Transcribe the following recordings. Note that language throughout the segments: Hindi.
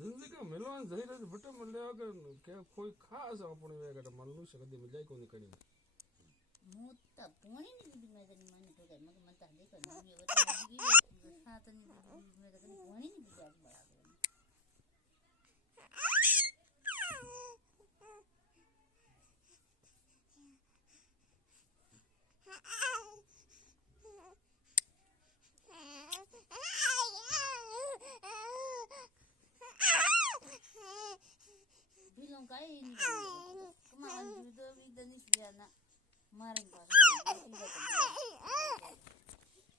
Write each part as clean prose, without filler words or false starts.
जिंदगी का मिलवान जही रहे बटे मिल अगर क्या कोई खास अपने वेगट मनुष्य कदी मिल जाए कोनी करी मुत्ता पोणी नहीं दी मैं तनी माने तो कर मगर मन ता देखो नहीं ये बता दी साथ नहीं मैं तनी पोणी नहीं दी आज बड़ा बिलों का ही नहीं कमाल जुदो भी दनी जाना मारे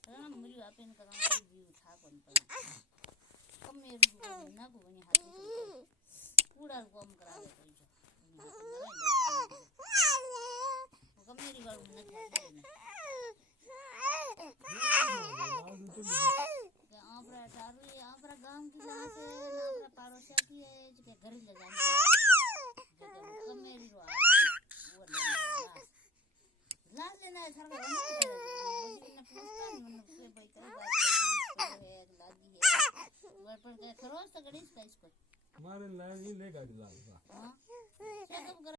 karena muri apa yang kadang kadang di usaha konten kami rumah aku punya hati udah gua mengkerja itu kami di baru mana ya आपरा चारू ये आपरा गांव की जहाँ से आपरा पड़ोसिया की है जो के घर ले जाने जब कमी रो वो लाल लेना है सारा खरोच तो गणेश का इसको हमारे लाल ही ले गाड़ी लाल हां